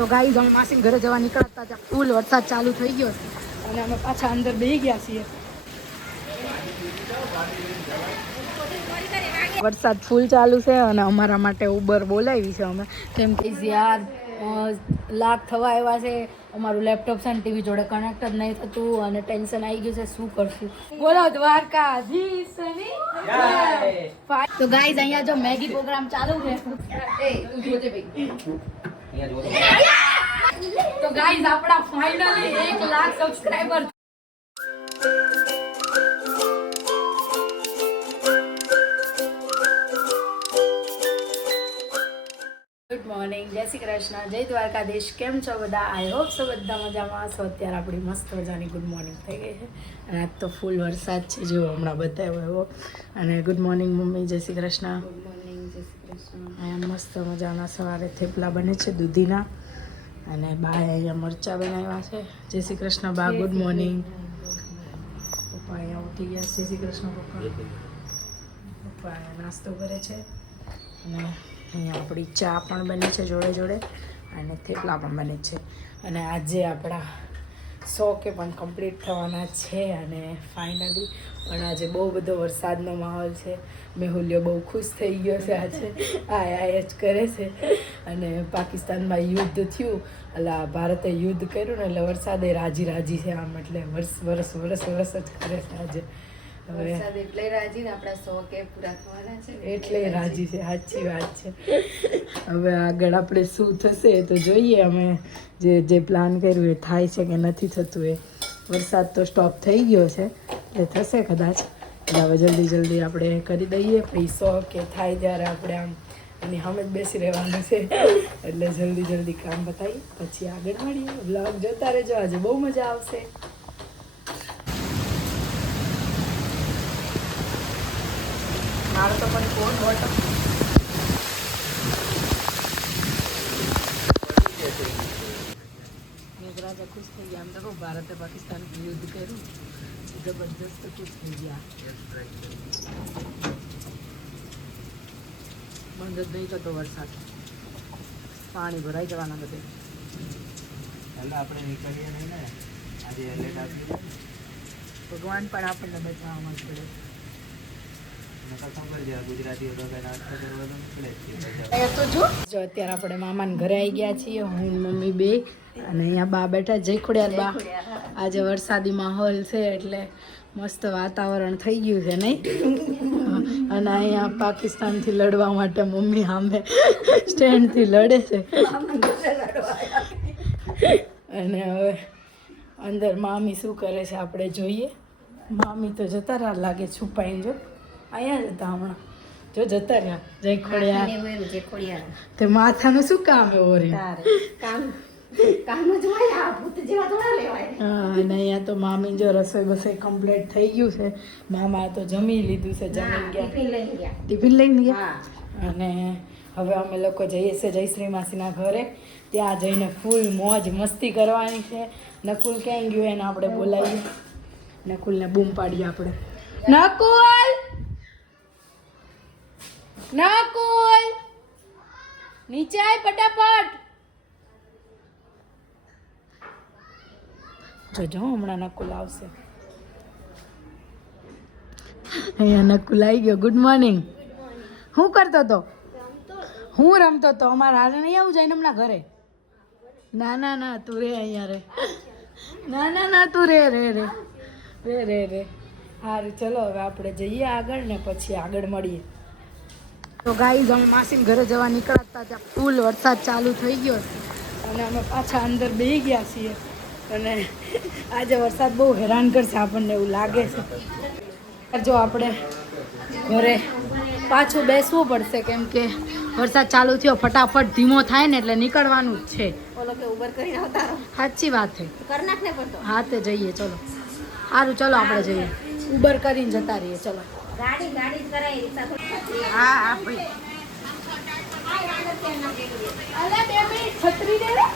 તો ગાઈઝ અમે માસીને ઘરે જવા નીકળતા ત્યાં ફૂલ વરસાદ ચાલુ થઈ ગયો અને અમે પાછા અંદર બેસી ગયા છીએ. વરસાદ ફૂલ ચાલુ છે અને અમારા માટે ઉબર બોલાવી છે અમે, કેમ કે યાર લાખ થવા આવ્યા છે, અમારું લેપટોપ છે ને ટીવી જોડે કનેક્ટ જ નહીં થતું અને ટેન્શન આવી ગયું છે, શું કરશું. બોલો દ્વારકાધીશની જય. તો ગાઈઝ અહીંયા જો મેગી પ્રોગ્રામ ચાલુ છે. તો ગાઈઝ આપણા finally 1 lakh subscriber. Good morning, જય શ્રી કૃષ્ણ, જય દ્વારકાધીશ. કેમ છો બધા? આઈ હોપ સો બધા મજામાં છો. અત્યારે આપણી મસ્ત મજાની ગુડ મોર્નિંગ થઈ ગઈ છે અને આજ તો ફૂલ વરસાદ છે, જો હમણાં બતાવ્યો એવો. અને ગુડ મોર્નિંગ મમ્મી, જય શ્રી કૃષ્ણ. ગુડ મોર્નિંગ, જય શ્રી કૃષ્ણ. અહીંયા મસ્ત મજાના સવારે થેપલા બને છે દૂધીના અને બા અહીંયા મરચાં બનાવ્યા છે. જય શ્રી કૃષ્ણ બા, ગુડ મોર્નિંગ. પપ્પા અહીંયા ઉઠી ગયા. જય શ્રી કૃષ્ણ પપ્પા. પપ્પા અહીંયા નાસ્તો કરે છે અને અહીંયા આપણી ચા પણ બને છે જોડે જોડે અને થેપલા પણ બને છે. અને આજે આપણા 100 પણ કમ્પ્લીટ થવાના છે અને ફાઇનલી પણ આજે બહુ બધો વરસાદનો માહોલ છે. મેહુલિયો બહુ ખુશ થઈ ગયો છે આજે, આય જ કરે છે. અને પાકિસ્તાનમાં યુદ્ધ થયું, એટલે ભારતે યુદ્ધ કર્યું ને એટલે વરસાદે રાજી રાજી છે આમ, એટલે વરસ જ કરે છે આજે. વરસાદ એટલે રાજી ને આપણા 100 પૂરા થવાના છે એટલે રાજી છે, સાચી વાત છે. હવે આગળ આપણે શું થશે તો જોઈએ. અમે જે પ્લાન કર્યું એ થાય છે કે નથી થતું એ. વરસાદ તો સ્ટોપ થઈ ગયો છે એટલે થશે કદાચ. એટલે હવે જલ્દી આપણે કરી દઈએ, પૈસો કે થાય ત્યારે આપણે આમ એની સામે જ બેસી રહેવાનું છે. એટલે જલ્દી કામ બતાવી પછી આગળ મળીએ. વ્લોગ જોતા રહેજો, આજે બહુ મજા આવશે. મારો તો પણ કોણ વોટ મેઘરાજા ખુશ થઈ ગયા. આમ તો ભારતે પાકિસ્તાન યુદ્ધ કર્યું, જબરદસ્ત ખુશ થઈ ગયા. બંધ જ નહીં થતો વરસાદ, પાણી ભરાઈ જવાના બધે. એટલે આપણે નીકળીએ નહીં ને, આજે એલર્ટ આપી ભગવાન પણ આપણને બચાવવામાં જ પડે. જો અત્યારે આપણે મામાને ઘરે આવી ગયા છીએ, હું મમ્મી બે અને અહીંયા બા બેઠા. જય ખોડિયાર બા. આજે વરસાદી માહોલ છે એટલે મસ્ત વાતાવરણ થઈ ગયું છે નહીં? અને અહીંયા પાકિસ્તાનથી લડવા માટે મમ્મી સામે સ્ટેન્ડથી લડે છે. અને હવે અંદર મામી શું કરે છે આપણે જોઈએ. મામી તો જતા રહ્યા લાગે છુપાઈને. જો અહીંયા જતા હમણાં, જો જતા રહ્યા. જય ખોડિયાર. તે માથાનું શું કામ એવો રે? અને અહીંયા તો મામી જો રસોઈ કમ્પ્લીટ થઈ ગયું છે. મામા તો જમી લીધું છે, જમી ગયા, ટિફિન લઈને ગયા. અને હવે અમે લોકો જઈએ છીએ જયશ્રી માસીના ઘરે. ત્યાં જઈને ફૂલ મોજ મસ્તી કરવાની છે. નકુલ ક્યાં ગયું એને આપણે બોલાવીએ. નકુલને બૂમ પાડીએ આપણે. નકુલ નીચે આય ફટાફટ. જો હમણાં નકુલ આવશે. અહીંયા નકુલ આવી ગયો. Good morning. શું કરતો હતો? હું રમતો હતો. અમારા હારે નહીં આવું જાય હમણાં ઘરે? ના તું રે અહીંયા રે. ના તું રે. સારું ચલો હવે આપણે જઈએ આગળ ને પછી આગળ મળીએ. તો ગાઈઝ અમે માસીને ઘરે જવા નીકળતા ત્યાં ફૂલ વરસાદ ચાલુ થઈ ગયો અને અમે પાછા અંદર બેસી ગયા છીએ. અને આજે વરસાદ બહુ હેરાન કરશે આપણને એવું લાગે છે. જો આપણે ઘરે પાછું બેસવું પડશે કેમ કે વરસાદ ચાલુ થયો. ફટાફટ ધીમો થાય ને એટલે નીકળવાનું જ છે. સાચી વાત છે. હા તે જઈએ ચલો. સારું ચલો આપણે જઈએ. ઉબર કરીને જતા રહીએ. ચલો. ગાડી કરાવી. હા ભાઈ. અલે 2 મિનિટ છત્રી દે રે.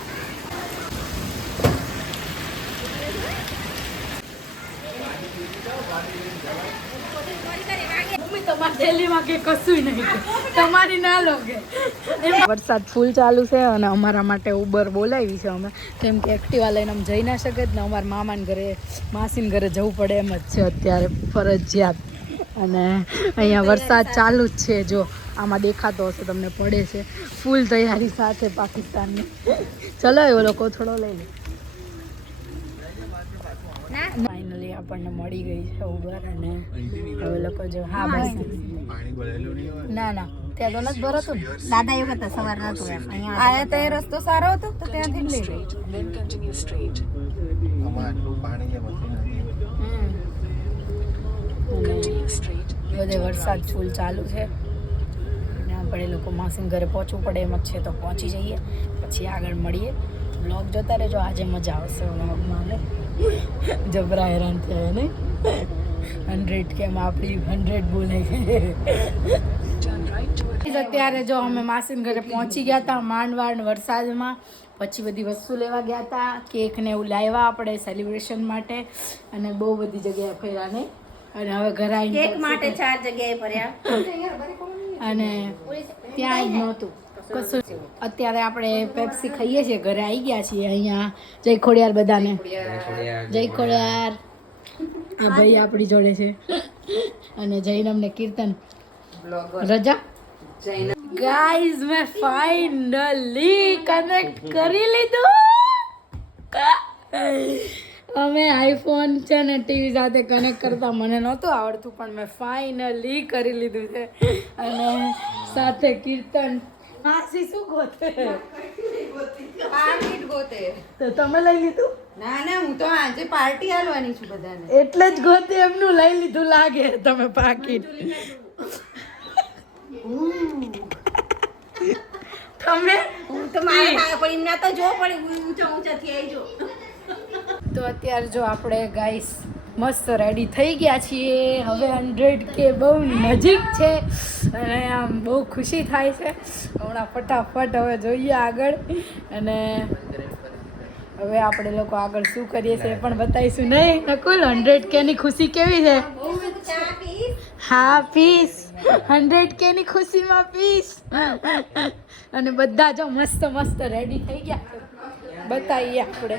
મમ્મી તમારે થેલીમાં કે કશું નહીં તમારી ના લોગે. વરસાદ ફૂલ ચાલુ છે અને અમારા માટે ઉબર બોલાવી છે અમે, કેમ કે એક્ટિવા લઈને અમે જઈ ના શકીએ ને અમારા મામાને ઘરે માસીને ઘરે જવું પડે એમ જ છે અત્યારે ફરજિયાત. અને અહીંયા વરસાદ ચાલુ જ છે, જો આમાં દેખાતો હશે તમને, પડે છે ફૂલ તૈયારી સાથે પાકિસ્તાનની. ચલો એવો લોકો થોડો લઈ લે. ફાઇનલી આપણને મળી ગઈ છે ઉબર અને હવે લોકો જો હા બસ ના ના ત્યાં તો નથી ભરાતું ને દાદા એવું કરતા સવાર નતું એમ અહીંયા આયા તો એ રસ્તો સારો હતો તો ત્યાંથી જ લઈ ગઈ. બધે વરસાદ ફૂલ ચાલુ છે અને આપણે લોકો માસીને ઘરે પહોંચવું પડે એમ જ છે, તો પહોંચી જઈએ પછી આગળ મળીએ. બ્લોગ જોતા રહેજો, આજે મજા આવશે બ્લોગમાં. ને જબરા હેરાન થયા નહીં 100 કેમ આપણી 100 બોલે છે. અત્યારે જો અમે માસીને ઘરે પહોંચી ગયા હતા માંડવાડ વરસાદમાં, પછી બધી વસ્તુ લેવા ગયા હતા, કેક ને એવું લાવ્યા આપણે સેલિબ્રેશન માટે અને બહુ બધી જગ્યાએ ફર્યા નહીં. અને હવે ઘરે આવીને કેક માટે 4 જગ્યાએ ફર્યા અને ત્યાં જ નહોતું કશું. અત્યારે આપણે પેપ્સી ખાઈએ છીએ, ઘરે આવી ગયા છીએ. અહીંયા જય ખોડિયાર બધાને, જય ખોડિયાર. આ ભાઈ આપણી જોડે છે અને જૈનમ ને કીર્તન રજા. ગાઈઝ મેં ફાઇનલી કનેક્ટ કરી લીધું. અમે આઈફોન છે ને ટીવી સાથે કનેક્ટ કરતા મને નહોતું આવડતું, પણ મેં ફાઇનલી કરી લીધું છે. અને સાથે કીર્તન માસી શું ગોતે પાકીટ ગોતે. તો તમે લઈ લીધું? ના ના હું તો આજે પાર્ટી આલવાની છું બધાને. એટલે જ ગોતે એમનું લઈ લીધું લાગે તમે પાકીટ. તમે હું તો મારા પાસે પણ એમના તો જો પણ ઊંચા ઊંચા થઈ જો. તો અત્યારે જો આપણે ગાઈસ મસ્ત રેડી થઈ ગયા છીએ. હવે 100K બહુ નજીક છે અને આમ બહુ ખુશી થાય છે. હમણાં ફટાફટ હવે જોઈએ આગળ અને હવે આપણે લોકો આગળ શું કરીએ છીએ એ પણ બતાવીશું. નહીં નકુલ 100K ની ખુશી કેવી છે? હા પીસ 100K ની ખુશીમાં પીસ. અને બધા જો મસ્ત મસ્ત રેડી થઈ ગયા છે, બતાવીએ આપણે.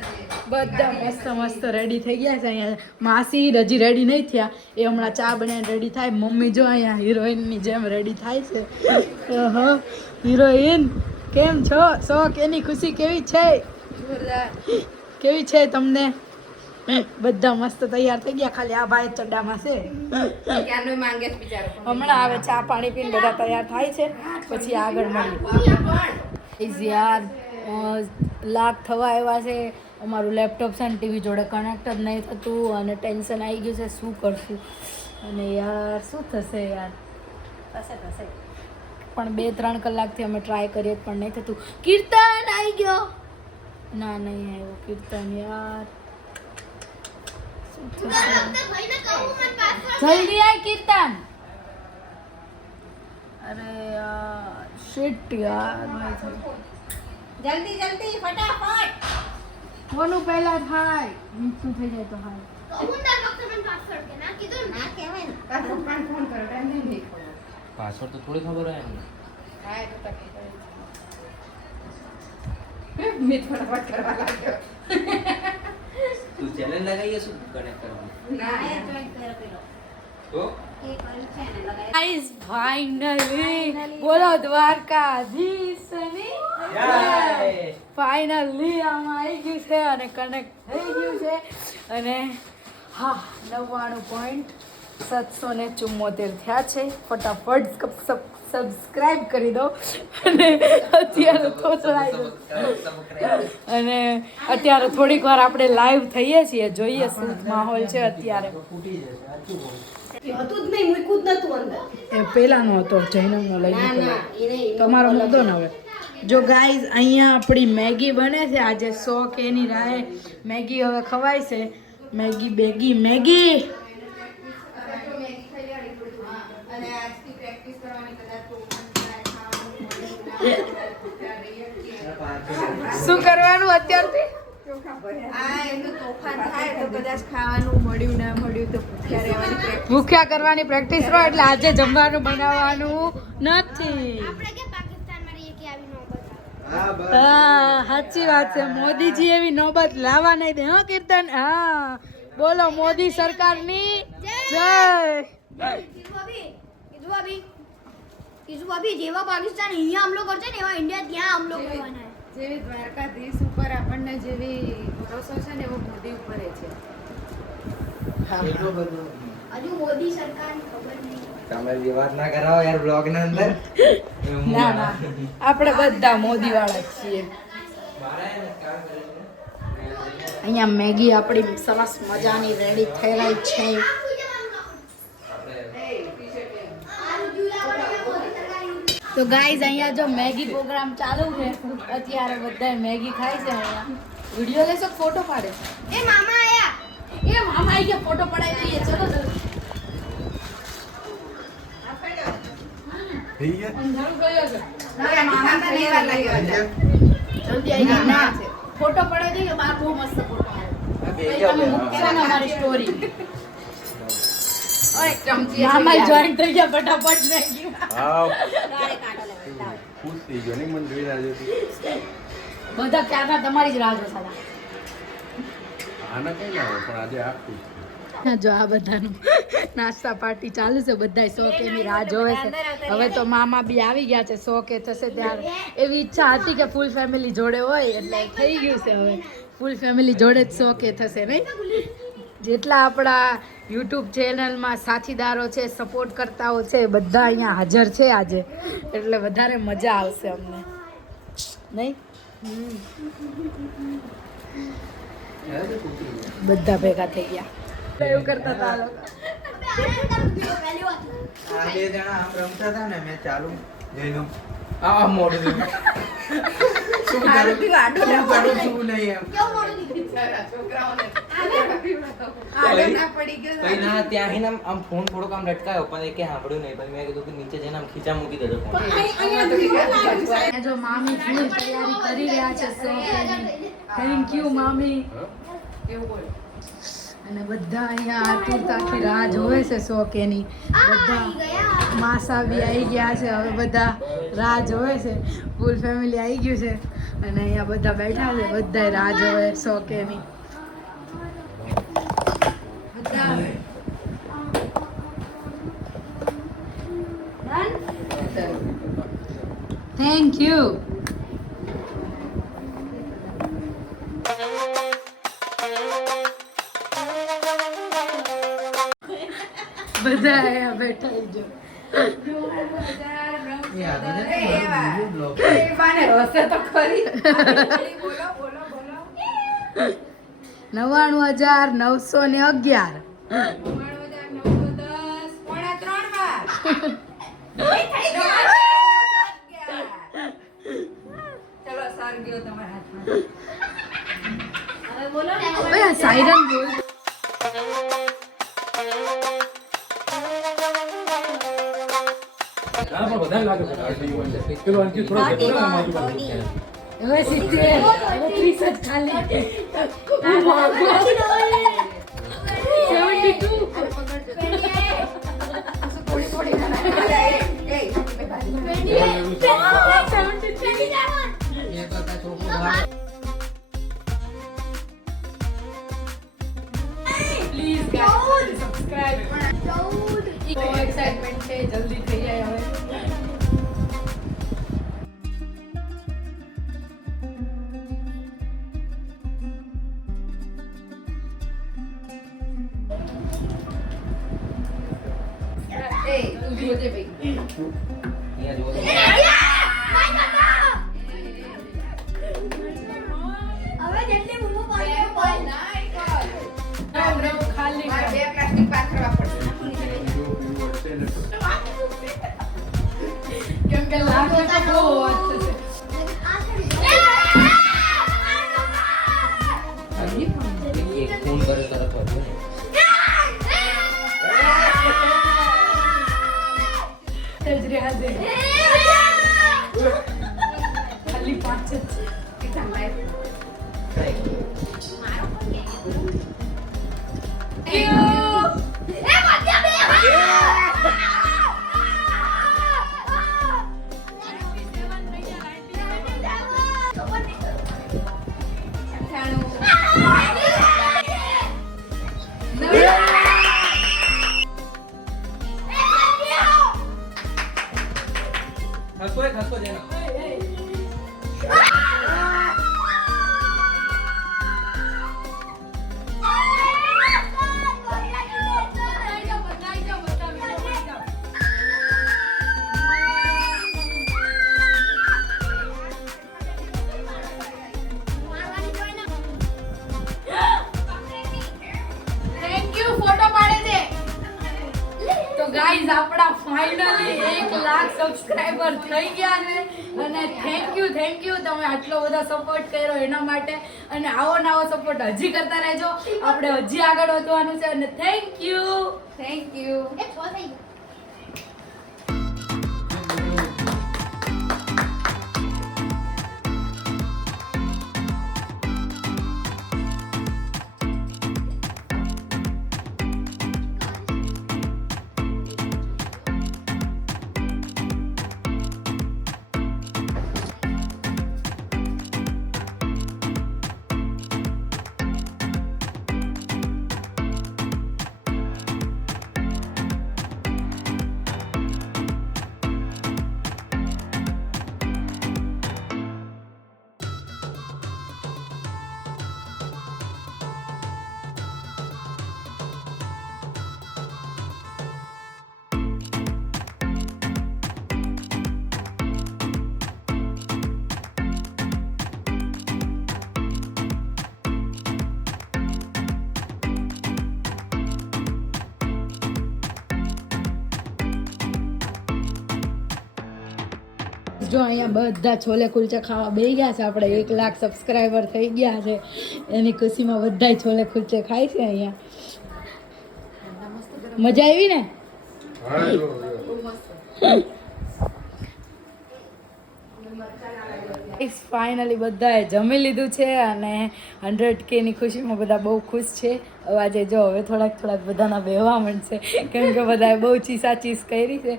બધા મસ્ત મસ્ત રેડી થઈ ગયા છે. અહીંયા માસી હજી રેડી નહીં થયા, એ હમણાં ચા બનાવીને રેડી થાય. મમ્મી જો અહીંયા હિરોઈનની જેમ રેડી થાય છે. ઓહો હિરોઈન કેમ છો? શોખ એની ખુશી કેવી છે? કેવી છે તમને? બધા મસ્ત તૈયાર થઈ ગયા, ખાલી આ ભાઈ ચડ્ડામાં છે. ક્યારનો માંગે છે બિચારો. હમણાં આવે ચા પાણી પીને બધા તૈયાર થાય છે, પછી આગળ મળીએ. યાર લાખ થવા આવ્યા છે, અમારું લેપટોપ છે ને ટીવી જોડે કનેક્ટ જ નહીં થતું અને ટેન્શન આવી ગયું છે શું કરશું. અને યાર શું થશે યાર, થશે પણ 2-3 કલાકથી અમે ટ્રાય કરીએ પણ નહીં થતું. કીર્તન આવી ગયો? ના નહીં આવ્યો કીર્તન. યાર શું થશે? જલ્દી આય કીર્તન. અરે યાર શિટ યાર નહીં થયું. જલ્દી જલ્દી ફટાફટ. કોનું પહેલા થાય શું થઈ જાય તો હાય. ના કહેવાય ને. તારા પપ્પાને ફોન કરો, ટાઈમ નહીં ખબર. પાસવર્ડ તો થોડી ખબર હોય એમને. હા એ તો તકલીફ છે. મેં ફટાફટ કરવા લાગ્યો. તું ચેલેન્જ લગાવીએ શું કનેક્ટ કરવાનું? ના એ જોઈન કરો પેલો. તો એ કર્યું છે ને લગાવી. ગાઈસ ફાઇનલી બોલો દ્વારકાધીશની ફાઇનલી આમાં આવી ગયું છે અને કનેક્ટ થઈ ગયું છે. અને હા 99.774 થયા છે. ફટાફટ સબસ્ક્રાઇબ કરી દો અને અત્યારે અને અત્યારે થોડીક વાર આપણે લાઈવ થઈએ છીએ, જોઈએ શું માહોલ છે અત્યારે. હતું જ નહીં, મૂક્યું જ નતું અંદર. એ પહેલાનો હતો જૈનમનો લઈ ના લીધો. ના એ નહીં. તમારો મુદ્દો ને હવે જો ગાઈઝ અહીંયા આપણી મેગી બને છે. આજે 100K ની રાહે મેગી હવે ખવાય છે. મેગી બેગી મેગી અને આજથી પ્રેક્ટિસ કરવાની કદાચ શું કરવાનું અત્યારથી? આ એમનું તોફાન થાય તો કદાચ ખાવાનું મળ્યું ના મળ્યું તો ભૂખ્યા રહેવાની practice. ભૂખ્યા કરવાની પ્રેક્ટિસ રો એટલે આજે જમવાનું બનાવવાનું નથી. હા બસ હા સાચી વાત છે. મોદીજી એવી નોબત લાવવા નહીં દે હો કીર્તન. હા બોલો મોદી સરકારની જય. જેવા પાकिस्तान અહીંયા हमलो કરશે ને એવા ઇન્ડિયા ત્યાં हमलो કરવાના है. જેવી દ્વારકાધીશ ઉપર આપણને જેવી ભરોસો છે ને એવો મોદી ઉપર છે. એટલું બધું હજુ મોદી સરકારની ખબર નહીં. તમે જે વાત ના કરાવો યાર બ્લોગ ના અંદર ના ના આપણે બધા મોદી વાળા જ છીએ. અહીંયા મેગી આપણી સરસ મજાની રેડી થઈ રહી છે. તો ગાઈઝ અહીંયા જો મેગી પ્રોગ્રામ ચાલુ છે. અત્યારે બધા મેગી ખાય છે. અહીંયા વિડીયો લેશો કે ફોટો પાડે છે? એ મામા આયા. એ મામા આવી ગયા, ફોટો પડાવી દઈએ. ચલો ચલો અંધારું ગયો છે. મામા લેવા લાગ્યો હતા. જલ્દી આવી ગયા. ના ફોટો પડાવી દઈએ. બાર બહુ મસ્ત ફોટો આવે. પછી તમે મૂકશો ને અમારી સ્ટોરી. ઓય ચમચી મામા જોઈન થઈ ગયા ફટાફટ મેગી. ખુશ થઈ ગયો ને મને જોઈને આજે બધા ક્યારના તમારી જ રાહ જોતા હતા. આના કઈ ના હોય પણ આજે આખું જો આ બધાનું નાસ્તા પાર્ટી ચાલુ છે. બધા શોકેની રાહ જોવે છે. હવે તો મામા બી આવી ગયા છે. શોકે થશે ત્યારે એવી ઈચ્છા હતી કે ફૂલ ફેમિલી જોડે હોય એટલે થઈ ગયું છે. હવે ફૂલ ફેમિલી જોડે જ શોકે થશે નહીં. જેટલા આપણા યુટ્યુબ ચેનલમાં સાથીદારો છે, સપોર્ટ કરતાઓ છે, બધા અહીંયા હાજર છે આજે. એટલે વધારે મજા આવશે અમને નહીં. બધા ભેગા થઈ ગયા. એવું કરતા હતા આ લોકો. આ બે જણા આમ રમતા હતા ને મેં ચાલુ જઈનું આ મોડું શું સારું થયું આટો ના કરું છું નહીં એમ છોકરાઓને આડો ના પડી ગયો કઈ ના ત્યાં આમ ફોન થોડોક આમ લટકાયો પણ એ કે સાંભળ્યું નહીં પછી મેં કીધું કે નીચે જઈને આમ ખીચા મૂકી દેજો ફોન અહીંયા જો મામી ફૂલ તૈયારી કરી રહ્યા છે શોકેની. થેન્ક યુ મામી. એવું બોલ. અને બધા અહીંયા આતુરતાથી રાહ જોવે છે શોકેની. બધા માસા બી આવી ગયા છે. હવે બધા રાહ જોવે છે. ફૂલ ફેમિલી આવી ગયું છે અને અહીંયા બધા બેઠા છે. બધા રાહ જોવે શોકેની. Thank you. બધા અહીંયા બેઠા જો. બાને હસે તો ખરી. બોલો બોલો બોલો. 99,911. 99,910 પોણા 3 વાર. ચલો સર ગયો તમારા હાથમાં. હવે બોલો ને. હવે આ સાયરન બોલ. પણ બધા લાગે પેલો અંકિત થોડો જતો રહ્યો ને મારું બાજુ. હવે 70 હવે 30 જ ખાલી. 72. Please guys subscribe. ઈકો એક્સાઇટમેન્ટ છે. જલ્દી થઈ જાય હવે. એ તું જોજે ભાઈ. અહીંયા જુઓ તો. હવે જેટલી બૂમો પાડે બોલ. ખાલી મારે 2 પ્લાસ્ટિક પાથરવા પડશે. કેમ કે લાગે તો બહુ વાત થશે. એક ફોન કરે તરત વાંચો ને. તેજ રહ્યા છે. ખસો જેનો ગાઈઝ આપણા ફાઇનલી 1 લાખ સબસ્ક્રાઇબર થઈ ગયા છે અને થેન્ક યુ તમે આટલો બધો સપોર્ટ કર્યો એના માટે અને આવો નવો સપોર્ટ હજી કરતા રહેજો આપણે હજી આગળ વધવાનું છે અને થેન્ક યુ જો અહીંયા બધા છોલે કુલચા ખાવા બેસી ગયા છે આપણે 1 લાખ સબસ્ક્રાઈબર થઈ ગયા છે એની ખુશીમાં બધાય છોલે કુલચે ખાય છે અહીંયા મજા આવી ને ફાઇનલી બધાએ જમી લીધું છે અને 100K ની ખુશીમાં બધા બહુ ખુશ છે આજે જો હવે થોડાક બધાના બેહવા મળશે કેમ કે બધાએ બહુ ચીસ કરી છે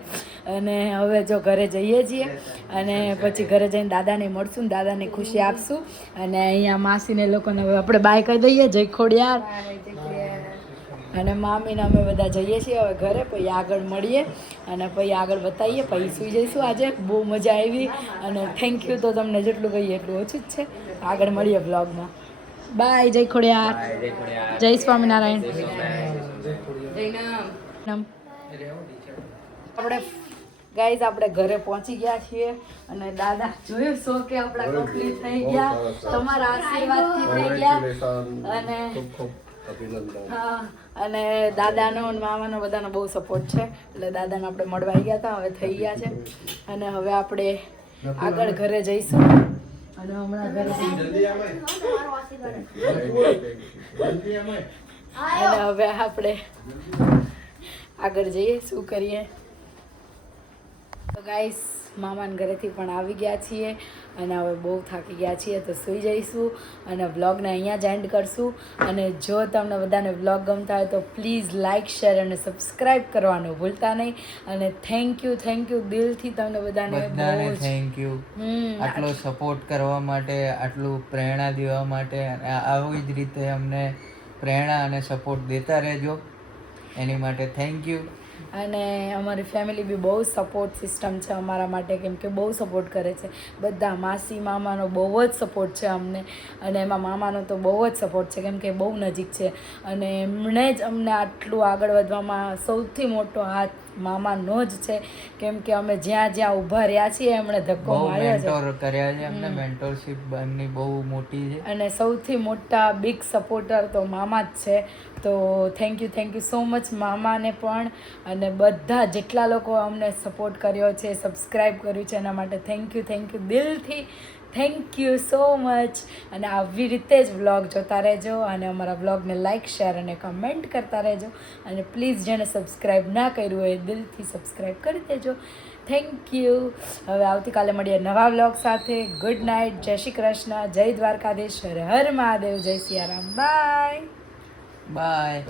અને હવે જો ઘરે જઈએ છીએ અને પછી ઘરે જઈને દાદાને મળશું દાદાને ખુશી આપશું અને અહીંયા માસીને લોકોને હવે આપણે બાય કહી દઈએ જય ખોડિયાર અને મામીને અમે બધા જઈએ છીએ હવે ઘરે પછી આગળ મળીએ અને પછી આગળ બતાવીએ પછી સૂઈ જઈશું આજે બહુ મજા આવી અને થેન્ક યુ તો તમને જેટલું કહીએ એટલું ઓછું જ છે આગળ મળીએ બ્લોગમાં બાય જય ખોડિયાર જય સ્વામિનારાયણ આપણે ગાઈઝ આપણે ઘરે પહોંચી ગયા છીએ અને દાદા જોયું શો કે આપણા કમ્પ્લીટ થઈ ગયા તમારા આશીર્વાદથી થઈ ગયા અને હા અને દાદાનો અને મામાનો બધાનો બહુ સપોર્ટ છે એટલે દાદાને આપણે મળવા આવી ગયા હતા હવે થઈ ગયા છે અને હવે આપણે આગળ ઘરે જઈશું અને હમણાં ઘરે અને હવે આપણે આગળ જઈએ શું કરીએ તો ગાઈસ મામાના ઘરેથી પણ આવી ગયા છીએ અને હવે બહુ થાકી ગયા છીએ તો સૂઈ જઈશું અને વ્લોગને અહીંયા જ એન્ડ કરશું અને જો તમને બધાને વ્લોગ ગમતા હોય તો પ્લીઝ લાઇક શેર અને સબસ્ક્રાઈબ કરવાનું ભૂલતા નહીં અને થેન્ક યુ દિલથી તમને બધાને થેન્ક યુ આટલો સપોર્ટ કરવા માટે આટલું પ્રેરણા દેવા માટે અને આવી જ રીતે અમને પ્રેરણા અને સપોર્ટ દેતા રહેજો એની માટે થેન્ક યુ અને અમારી ફેમિલી બી બહુ સપોર્ટ સિસ્ટમ છે અમારા માટે કેમ કે બહુ સપોર્ટ કરે છે બધા માસી મામાનો બહુ જ સપોર્ટ છે અમને અને એમાં મામાનો તો બહુ જ સપોર્ટ છે કેમ કે બહુ નજીક છે અને એમણે જ અમને આટલું આગળ વધવામાં સૌથી મોટો હાથ મામાનો જ છે કેમ કે અમે જ્યાં ઊભા રહ્યા છીએ એમણે ધક્કો માર્યો છે કર્યા છે એમને મેન્ટરશિપ એમની બહુ મોટી છે અને સૌથી મોટા બિગ સપોર્ટર તો મામા જ છે તો થેન્ક યુ સો મચ મામાને પણ અને બધા જેટલા લોકો અમને સપોર્ટ કર્યો છે સબસ્ક્રાઈબ કર્યું છે એના માટે થેન્ક યુ દિલથી થેન્ક યુ સો મચ અને આવી રીતે જ વ્લોગ જોતા રહેજો અને અમારા વ્લોગને લાઇક શેર અને કમેન્ટ કરતા રહેજો અને પ્લીઝ જેને સબસ્ક્રાઈબ ના કર્યું હોય દિલથી સબસ્ક્રાઈબ કરી દેજો થેન્ક યુ. હવે આવતીકાલે મળીએ નવા વ્લોગ સાથે. ગુડ નાઇટ, જય શ્રી કૃષ્ણ, જય દ્વારકાધીશ, હર હર મહાદેવ, જય સિયારામ, બાય. બાય.